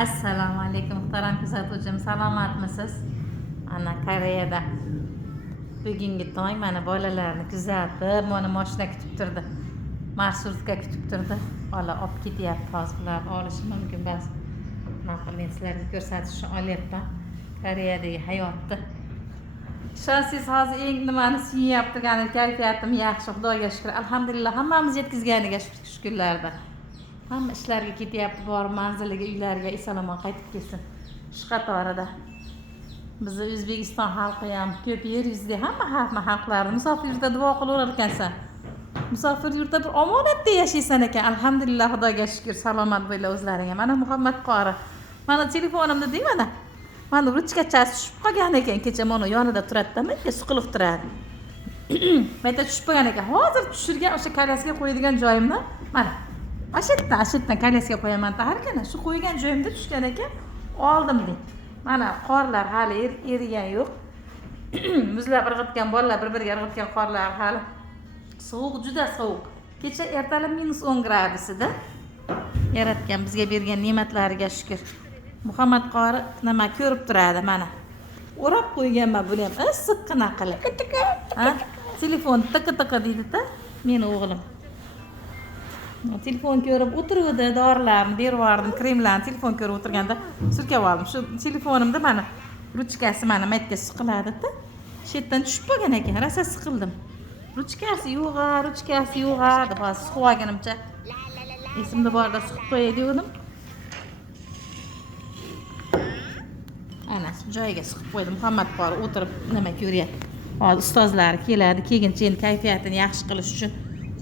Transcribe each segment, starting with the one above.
Assalomu alaykum muhtaram kuzatuvchim, salomatmisiz? Ana Koreyada bugungi tong mana bolalarni kuzatib, mana mashina kutib turdi. Marshrutka kutib turdi. Bola olib ketyapti, hozir ular olishi mumkin bas. Bunaqa men sizlarga ko'rsatish uchun olyapman. Koreyadagi hayotni. Ishonsiz hozir eng nimani suyab turganim, kayfiyatim yaxshi, Xudoga shukr. Alhamdulillah, hammamiz yetkazganiga shukrlarda. Hamma ishlarga ketyapti, borib manziliga, uylariga eson-omon qaytib kelsin. Shu qatorida bizni O'zbekiston xalqi ham ko'p yer yuzida hamma xalqlarni musofir yurtda duo qilaverar ekansan. Musofir yurtda bir omonatda yashaysan ekan. Alhamdulillah, Xudoga shukr. Salomat bo'linglar o'zlaringga. Mana Muhammad qori. Mana telefonimda deyman. Mana ruchkachasi tushib qolgan ekan. Kecha mana yonida turadi-da, menga suqilib turadi. Mayda tushib qolgan ekan. Hozir tushirgan o'sha kalasga qo'yadigan joyimni mana Ashitdan kalasga qo'yaman tarkana. Shu qo'ygan joyimda tushgan ekan. Oldim deb. Mana qorlar hali erigan yo'q. Muzlab irg'itgan bolalar bir-biriga irg'itgan qorlar hali sovuq, juda sovuq. Kecha ertalab -10 gradusida. Yaratgan bizga bergan ne'matlariga shukr. Muhammad qori nima ko'rib turadi mana. O'rab qo'yganman buni ham issiqqina qilib. Ha? Telefon tiqi-tiqi deydi-da, meni o'g'lim. Telefon ko'rib o'tiruvdi, dorilarni berib yubordim, kremlarni telefon ko'rib o'tirganda surkab oldim. Shu telefonimda mana ruchkasi mana maytga siqiladi-da. Shu yerdan tushib qolgan ekan, rosa siqildim. Ruchkasi yo'q, deb hozir siqib olganimcha esimda borda siqib qo'yay dedim. Ana joyiga siqib qo'ydim. Muhammad qori o'tirib nima ko'ryapti. Hozir ustozlar keladi, kelguncha endi kayfiyatini yaxshi qilish uchun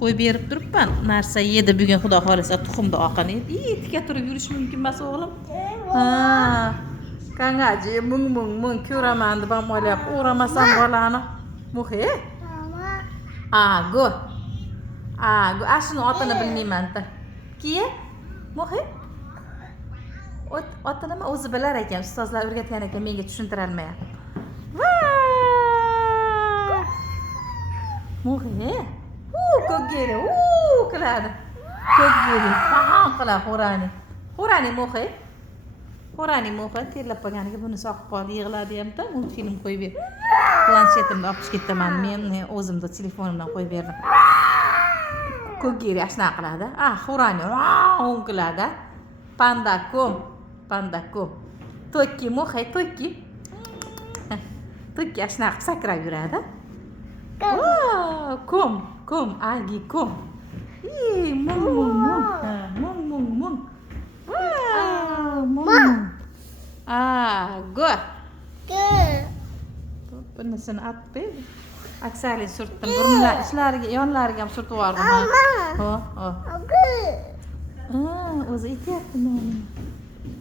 qo'yib berib turibman. Narsa yedi bugun, xudo xolasa tuxumni oqini yedi. Tika turib yurish mumkin emas o'g'lim. Ha. Kangaji mung ko'raman deb ham olyapti. O'ramasam bolani. Muhe. Go. Ashuni otini bilmayman-da. Kiye? Muhe. Otini nima o'zi bilar ekan, ustozlar o'rgatgan ekan, menga tushuntira olmayapti. Muhe. Ko'kgeri, qiladi. Ko'kgeri, qiladi Xo'rani mo'xi. Terlab qolganiga buni soqib qoldi, yig'ladi ham-da, multfilm qo'yib ber. Planshetimni olib chiqib ketaman, men o'zimda telefonimdan qo'yib berdim. Ko'kgeri ashuna qiladi. Xo'rani, qiladi. Panda kom. Tokki mo'xi, tokki. Tokki ashuna qilib sakrab yuradi. Kom. Agi kom. Mung. Go. Bunisini atib, aksariyat surtdim. Burunlar ishlariga, yonlariga ham surtib yubordim. O'zi aytyapti meni.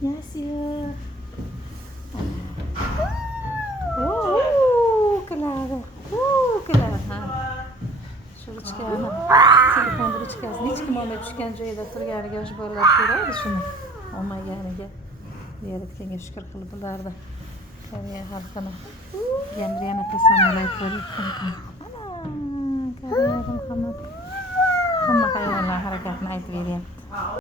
Yasiya. Qiladi. Shu ruchkani, telefon ruchkasi hech kim olmay tushgan joyida turganiga yosh bolalar ko'radi shuni. Olmaganiga yaratganga shukr qilib bularni. Koreya xalqini yana tasannolayib qo'yibdi. Hamma hayvonlar harakatini aytib beryapti.